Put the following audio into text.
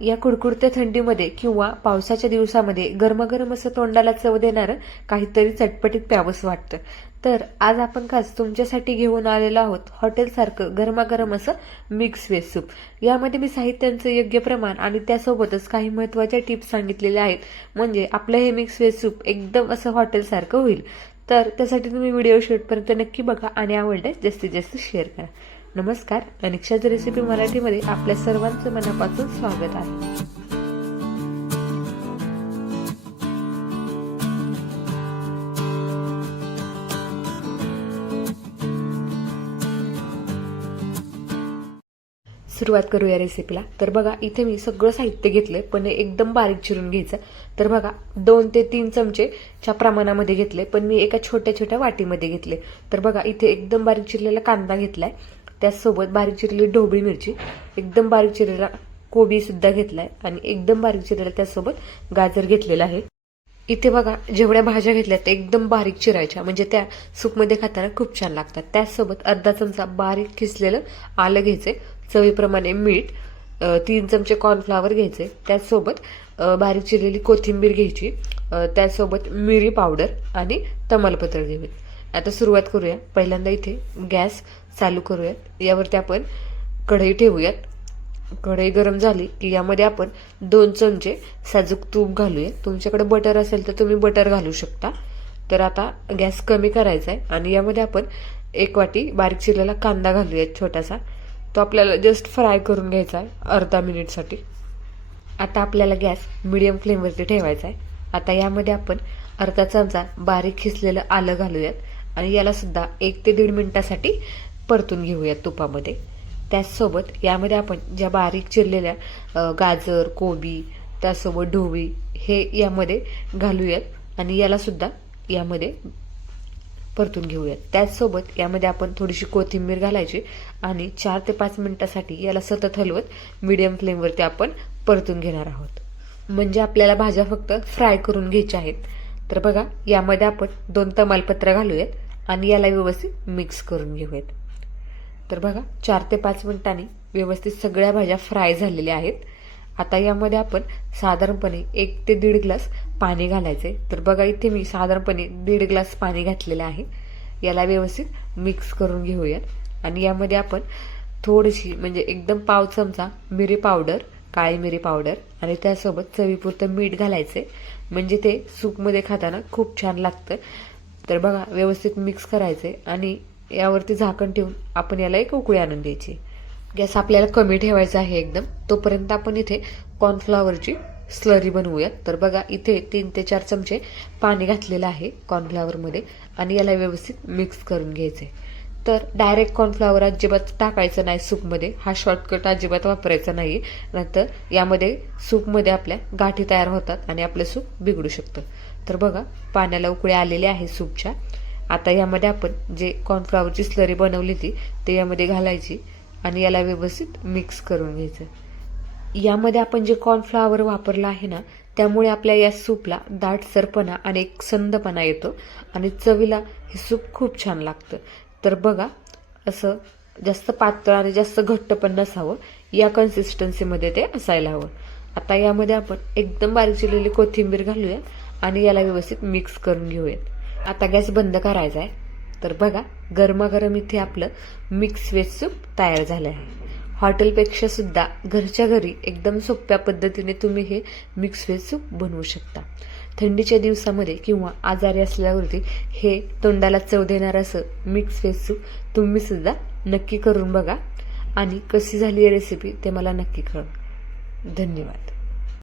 या कुडकुडत्या थंडीमध्ये किंवा पावसाच्या दिवसामध्ये गरमागरम असं तोंडाला चव देणारं काहीतरी चटपटीत प्यावंसं वाटतं. तर आज आपण खास तुमच्यासाठी घेऊन आलेलो आहोत हॉटेलसारखं गरमागरम असं मिक्स व्हेज सूप यामध्ये मी साहित्यांचं योग्य प्रमाण आणि त्यासोबतच काही महत्त्वाच्या टिप्स सांगितलेल्या आहेत. म्हणजे आपलं हे मिक्स व्हेज सूप एकदम असं हॉटेलसारखं होईल. तर त्यासाठी तुम्ही व्हिडिओ शेवटपर्यंत नक्की बघा आणि आवडल्यास जास्तीत जास्त शेअर करा. नमस्कार अनिक्षाच रेसिपी मराठीमध्ये आपल्या सर्वांचं मनापासून स्वागत आहे. सुरुवात करूया रेसिपीला तर बघा इथे मी सगळं साहित्य घेतलंय पण एकदम बारीक चिरून घ्यायचं. तर बघा दोन ते तीन चमचेच्या प्रमाणामध्ये घेतले पण मी एका छोट्या छोट्या वाटीमध्ये घेतले तर बघा इथे एकदम बारीक चिरलेला कांदा घेतलाय. त्याचसोबत बारीक चिरलेली ढोबळी मिरची एकदम बारीक चिरलेला कोबी सुद्धा घेतलाय आणि एकदम बारीक चिरलेला त्यासोबत गाजर घेतलेला आहे. इथे बघा जेवढ्या भाज्या घेतल्या त्या एकदम बारीक चिरायच्या म्हणजे त्या सूपमध्ये खाताना खूप छान लागतात. त्याचसोबत अर्धा चमचा बारीक किसलेलं आलं घ्यायचे चवीप्रमाणे मीठ तीन चमचे कॉर्नफ्लावर घ्यायचे त्याचसोबत बारीक चिरलेली कोथिंबीर घ्यायची त्याचसोबत मिरी पावडर आणि तमालपत्र घ्यावेत आता सुरुवात करूया. पहिल्यांदा इथे गॅस चालू करूयात. यावरती आपण कढई ठेवूयात. कढई गरम झाली की यामध्ये आपण दोन चमचे साजूक तूप घालूया तुमच्याकडे बटर असेल तर तुम्ही बटर घालू शकता. तर आता गॅस कमी करायचा आहे आणि यामध्ये आपण एक वाटी बारीक चिरलेला कांदा घालूयात छोटासा. तो आपल्याला जस्ट फ्राय करून घ्यायचा आहे अर्धा मिनिटसाठी. आता आपल्याला गॅस मिडियम फ्लेमवरती ठेवायचा आहे आता यामध्ये आपण अर्धा चमचा बारीक खिसलेलं आलं घालूयात. आणि याला सुद्धा एक ते दीड मिनिटासाठी परतून घेऊयात तुपामध्ये. त्याचसोबत यामध्ये आपण ज्या बारीक चिरलेल्या गाजर कोबी त्यासोबत ढोबळी हे यामध्ये घालूयात आणि याला सुद्धा यामध्ये परतून घेऊयात. त्याचसोबत यामध्ये आपण थोडीशी कोथिंबीर घालायची आणि चार ते पाच मिनिटासाठी याला सतत हलवत मिडियम फ्लेमवरती आपण परतून घेणार आहोत. म्हणजे आपल्याला भाज्या फक्त फ्राय करून घ्यायच्या आहेत. तर बघा यामध्ये आपण दोन तमालपत्र घालूयात आणि याला व्यवस्थित मिक्स करून घेऊयात. तर बघा चार ते पाच मिनिटांनी व्यवस्थित सगळ्या भाज्या फ्राय झालेल्या आहेत. आता यामध्ये आपण साधारणपणे एक ते दीड ग्लास पाणी घालायचं आहे तर बघा इथे मी साधारणपणे दीड ग्लास पाणी घातलेलं आहे. याला व्यवस्थित मिक्स करून घेऊयात. आणि यामध्ये आपण थोडीशी म्हणजे एकदम पाव चमचा मिरी पावडर काळी मिरी पावडर आणि त्यासोबत चवीपुरतं मीठ घालायचे म्हणजे ते सूपमध्ये खाताना खूप छान लागतं. तर बघा व्यवस्थित मिक्स करायचे आणि यावरती झाकण ठेवून आपण याला एक उकळी आणून द्यायची. गॅस आपल्याला कमी ठेवायचा आहे एकदम. तोपर्यंत आपण इथे कॉर्नफ्लॉवरची स्लरी बनवूयात. तर बघा इथे तीन ते चार चमचे पाणी घातलेलं आहे कॉर्नफ्लॉवरमध्ये आणि याला व्यवस्थित मिक्स करून घ्यायचे. तर डायरेक्ट कॉर्नफ्लॉवर अजिबात टाकायचं नाही सूपमध्ये. हा शॉर्टकट अजिबात वापरायचा नाही. नंतर यामध्ये सूपमध्ये आपल्या गाठी तयार होतात आणि आपलं सूप बिघडू शकतं. तर बघा पाण्याला उकळी आलेली आहे सूपच्या. आता यामध्ये आपण जे कॉर्नफ्लॉवरची स्लरी बनवली ती ते यामध्ये घालायची आणि याला व्यवस्थित मिक्स करून घ्यायचं. यामध्ये आपण जे कॉर्नफ्लॉवर वापरलं आहे ना त्यामुळे आपल्या या सूपला दाटसरपणा आणि एक संदपणा येतो आणि चवीला हे सूप खूप छान लागतं. तर बघा असं जास्त पातळ आणि जास्त घट्ट पण नसावं. या कन्सिस्टन्सीमध्ये ते असायला हवं. आता यामध्ये आपण एकदम बारीक चिरलेली कोथिंबीर घालूया आणि याला व्यवस्थित मिक्स करून घेऊयात. आता गॅस बंद करायचा आहे तर बघा गरमागरम इथे आपलं मिक्स वेज सूप तयार झालं आहे हॉटेलपेक्षा सुद्धा घरच्या घरी एकदम सोप्या पद्धतीने तुम्ही हे मिक्स व्हेज सूप बनवू शकता. थंडीच्या दिवसामध्ये किंवा आजारी असल्यावरती हे तोंडाला चव देणार असं मिक्स व्हेज सूप तुम्ही सुद्धा नक्की करून बघा. आणि कशी झाली आहे रेसिपी ते मला नक्की कळवा. धन्यवाद.